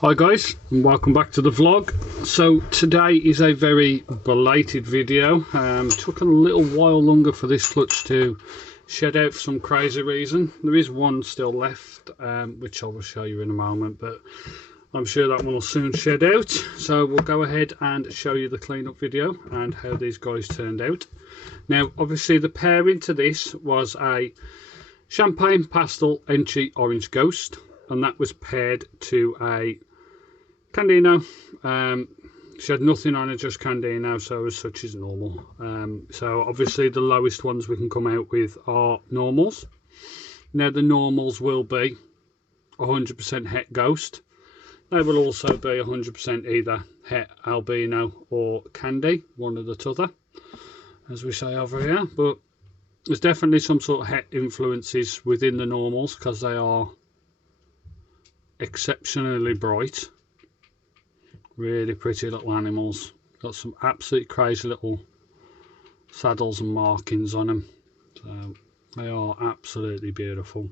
Hi guys, and welcome back to the vlog. So today is a very belated video. Took a little while longer for this clutch to shed out for some crazy reason. There is one still left, which I will show you in a moment, but I'm sure that one will soon shed out. So we'll go ahead and show you the cleanup video and how these guys turned out. Now obviously the pairing to this was a Champagne Pastel Enchi Orange Ghost, and that was paired to a Candino. She had nothing on her, just Candino, so as such is normal. So obviously the lowest ones we can come out with are normals. Now the normals will be 100% Het Ghost. They will also be 100% either Het Albino or Candy, one or the t'other, as we say over here. But there's definitely some sort of Het influences within the normals because they are exceptionally bright. Really pretty little animals. Got some absolutely crazy little saddles and markings on them. So they are absolutely beautiful.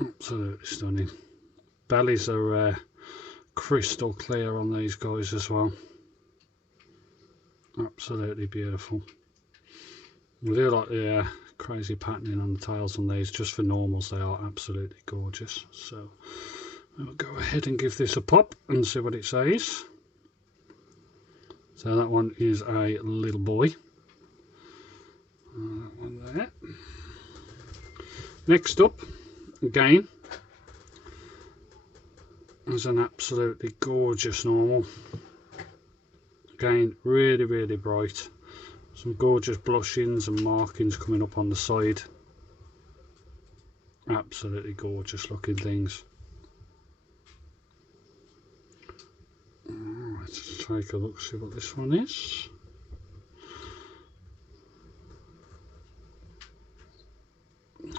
Absolutely stunning. Bellies are crystal clear on these guys as well. Absolutely beautiful. I do like the crazy patterning on the tails on these. Just for normals they are absolutely gorgeous. So I'll go ahead and give this a pop and see what it says. So that one is a little boy. That one there. Next up, again, is an absolutely gorgeous normal. Again, really bright. Some gorgeous blushings and markings coming up on the side. Absolutely gorgeous looking things. Let's take a look, see what this one is.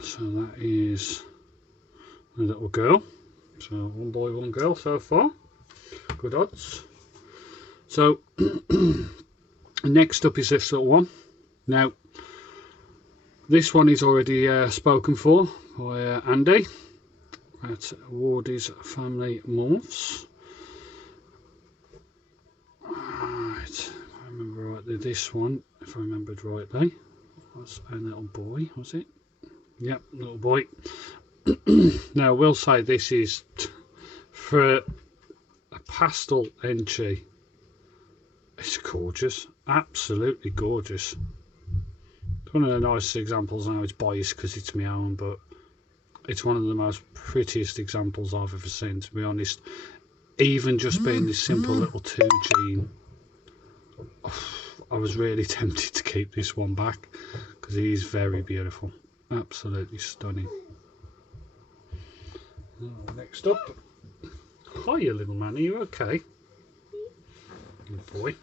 So that is a little girl. So one boy, one girl so far. Good odds. So next up is this little one. Now this one is already spoken for by Andy at Wardy's Family Morphs. Right, if I remember rightly, this one, if I remembered rightly, was a little boy, was it? Yep, little boy. Now I will say this is, for a pastel Enchi, it's gorgeous, absolutely gorgeous. It's one of the nicest examples. I know it's biased because it's my own, but it's one of the most prettiest examples I've ever seen, to be honest. Even just being this simple little 2 gene, I was really tempted to keep this one back because he is very beautiful, absolutely stunning. Next up, hi you little man, are you okay? Good boy.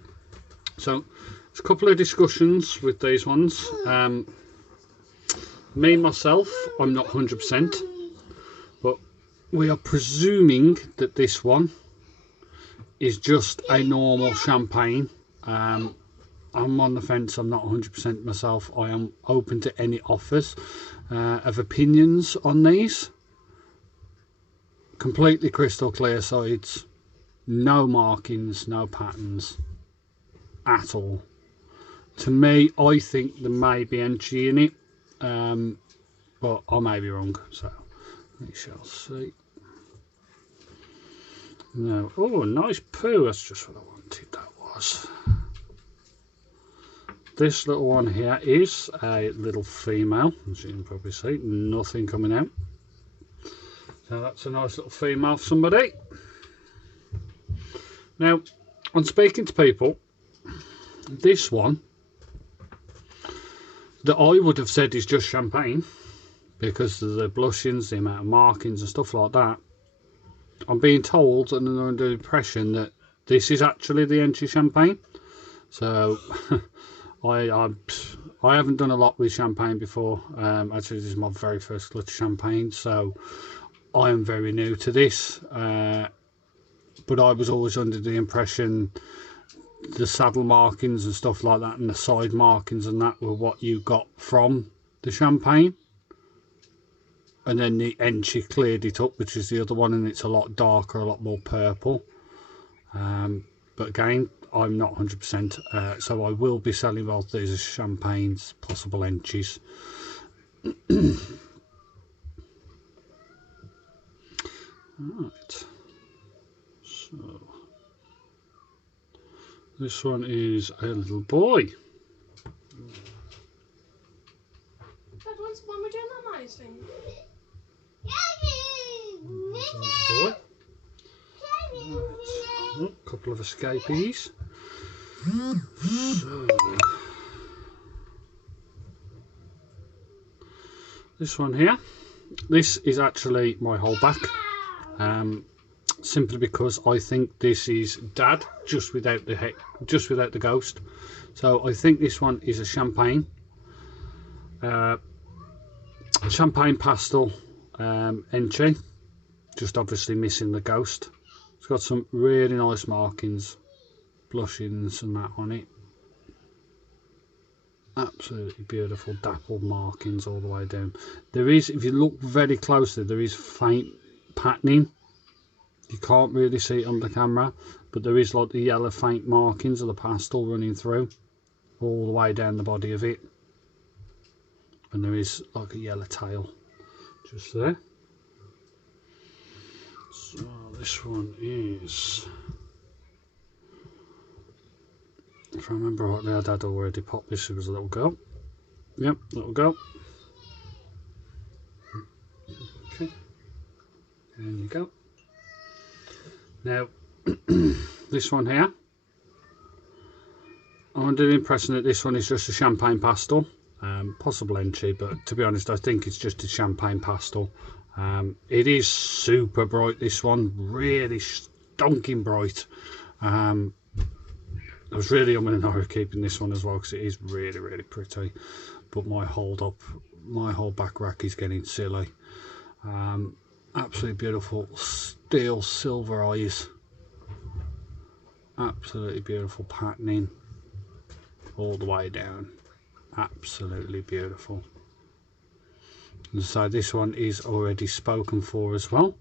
So there's a couple of discussions with these ones. Me myself, I'm not 100%, but we are presuming that this one is just a normal champagne. I'm on the fence, I'm not 100% myself. I am open to any offers of opinions on these. Completely crystal clear sides, no markings, no patterns at all. To me, I think there may be Enchi in it, but I may be wrong, so we shall see. No, oh, nice poo, that's just what I wanted, that was. This little one here is a little female, as you can probably see, nothing coming out. So that's a nice little female for somebody. Now, on speaking to people, this one that I would have said is just champagne because of the blushings, the amount of markings and stuff like that, I'm being told and under the impression that this is actually the Enchi champagne. So I haven't done a lot with champagne before. Actually, this is my very first clutch champagne, so I am very new to this. But I was always under the impression the saddle markings and stuff like that and the side markings and that were what you got from the champagne. and then the Enchi cleared it up, which is the other one, and it's a lot darker, a lot more purple. But again, I'm not 100%, so I will be selling both these as champagnes, possible Enchis. Right, so this one is a little boy. Dad, when we're doing that nice thing. Boy. Right. Oh, a couple of escapees. So, this one here, this is actually my holdback, simply because I think this is Dad just without the head, just without the ghost. So I think this one is a champagne pastel Enchi, just obviously missing the ghost. It's got some really nice markings, blushings and that on it. Absolutely beautiful dappled markings all the way down. There is, if you look very closely, there is faint patterning. You can't really see it on the camera, but there is like the yellow faint markings of the pastel running through all the way down the body of it, and there is like a yellow tail just there. So this one is, if I remember rightly, I'd had already popped this. It was a little girl. Yep, little girl. Okay, there you go. Now, this one here, I'm under the impression that this one is just a champagne pastel, possible Enchi, but to be honest, I think it's just a champagne pastel. It is super bright, this one, really stonking bright. I was really umming and ahhing keeping this one as well, because it is really, really pretty. But my whole back rack is getting silly. Absolutely beautiful steel silver eyes. Absolutely beautiful patterning all the way down. Absolutely beautiful. And so this one is already spoken for as well.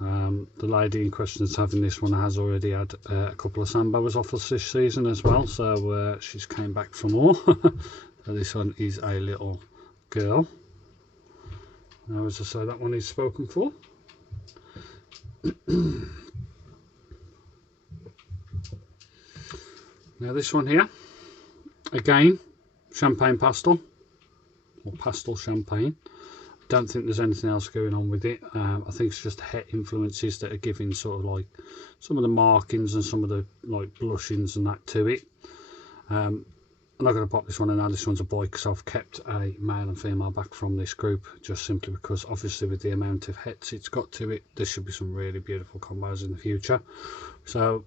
The lady in question that's having this one has already had a couple of Sambos off us this season as well, so she's came back for more. So this one is a little girl. Now, as I say, that one is spoken for. Now this one here, again, champagne pastel, or pastel champagne. Don't think there's anything else going on with it. I think it's just het influences that are giving sort of like some of the markings and some of the like blushings and that to it. I'm not going to pop this one in now. This one's a boy, because I've kept a male and female back from this group, just simply because obviously with the amount of hets it's got to it, there should be some really beautiful combos in the future. So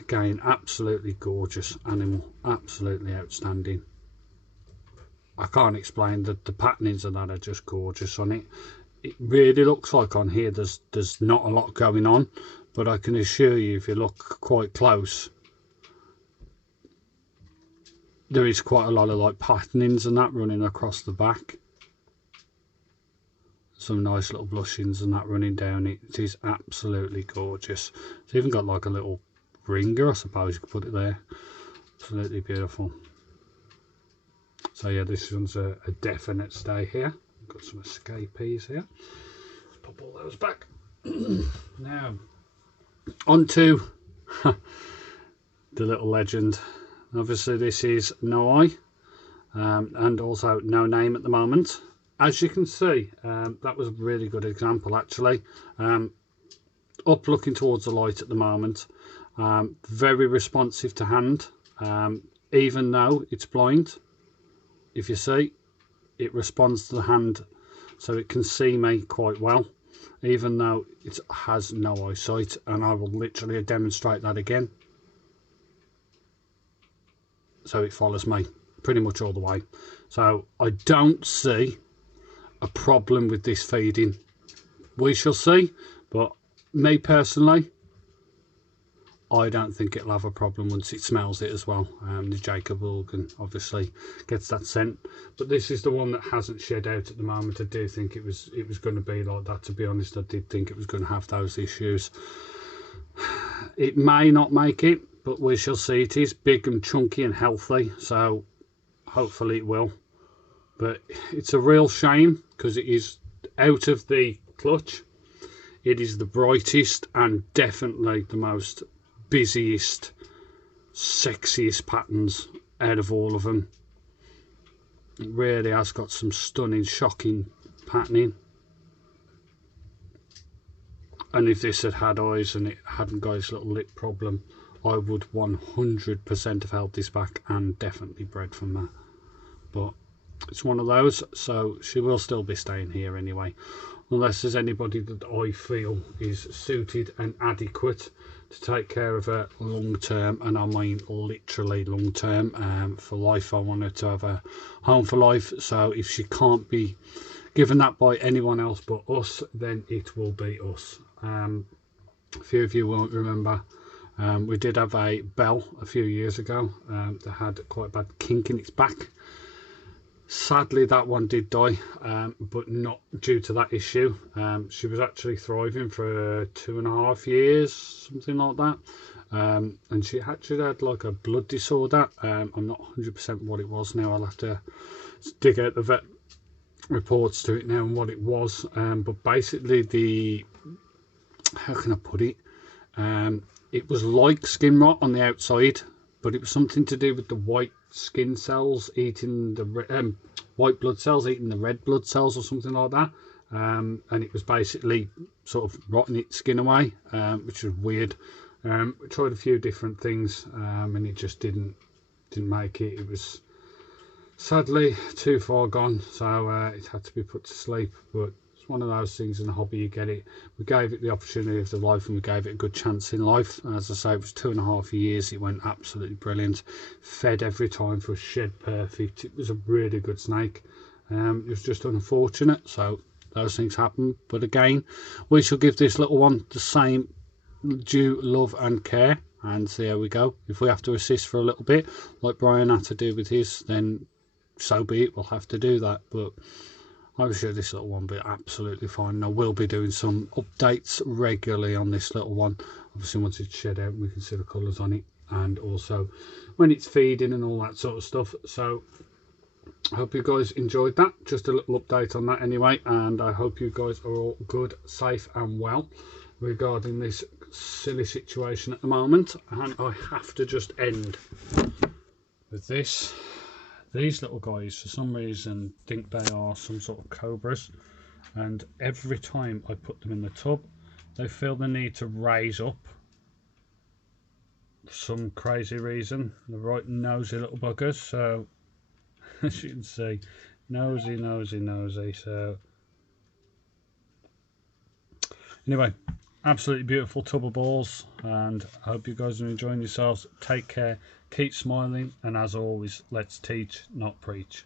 again, absolutely gorgeous animal, absolutely outstanding. I can't explain that the patternings and that are just gorgeous on it. It really looks like on here there's not a lot going on, but I can assure you, if you look quite close, there is quite a lot of like patternings and that running across the back. Some nice little blushings and that running down it. It is absolutely gorgeous. It's even got like a little ringer, I suppose you could put it there. Absolutely beautiful. So yeah, this one's a definite stay here. Got some escapees here. Let's pop all those back. Now, on to the little legend. Obviously this is No Eye, and also No Name at the moment. As you can see, that was a really good example actually. Up looking towards the light at the moment. Very responsive to hand, even though it's blind. If you see, it responds to the hand, so it can see me quite well, even though it has no eyesight, and I will literally demonstrate that again. So it follows me pretty much all the way. So I don't see a problem with this feeding. We shall see, but me personally, I don't think it'll have a problem once it smells it as well. The Jacob Organ obviously gets that scent, but this is the one that hasn't shed out at the moment. I do think it was going to be like that, to be honest. I did think it was going to have those issues. It may not make it, but we shall see. It is big and chunky and healthy, so hopefully it will. But it's a real shame because it is out of the clutch. It is the brightest and definitely the most busiest, sexiest patterns out of all of them. It really has got some stunning, shocking patterning. And if this had had eyes and it hadn't got its little lip problem, I would 100% have held this back and definitely bred from that. But it's one of those, so she will still be staying here anyway, unless there's anybody that I feel is suited and adequate to take care of her long term, and I mean literally long term, for life. I want her to have a home for life, so if she can't be given that by anyone else but us, then it will be us. A few of you won't remember, we did have a Bell a few years ago that had quite a bad kink in its back. Sadly that one did die, but not due to that issue. She was actually thriving for 2.5 years, something like that, and she actually had like a blood disorder. I'm not 100% what it was now. I'll have to dig out the vet reports to it now and what it was, but basically how can I put it, it was like skin rot on the outside, but it was something to do with the white skin cells eating the white blood cells eating the red blood cells or something like that, and it was basically sort of rotting its skin away, which was weird. We tried a few different things, and it just didn't make it. It was sadly too far gone, so it had to be put to sleep. But it's one of those things in the hobby, you get it. We gave it the opportunity of the life, and we gave it a good chance in life. And as I say, it was 2.5 years. It went absolutely brilliant. Fed every time, for a shed perfect. It was a really good snake. It was just unfortunate, so those things happen. But again, we shall give this little one the same due love and care, and see how we go. If we have to assist for a little bit, like Brian had to do with his, then so be it. We'll have to do that. But I'm sure this little one will be absolutely fine, and I will be doing some updates regularly on this little one. Obviously once it's shed out we can see the colours on it, and also when it's feeding and all that sort of stuff. So I hope you guys enjoyed that, just a little update on that anyway, and I hope you guys are all good, safe and well regarding this silly situation at the moment. And I have to just end with this. These little guys for some reason think they are some sort of cobras, and every time I put them in the tub they feel the need to raise up for some crazy reason. They're right nosy little buggers, so as you can see, nosy. So anyway, absolutely beautiful tub of balls, and I hope you guys are enjoying yourselves. Take care, keep smiling, and as always, let's teach, not preach.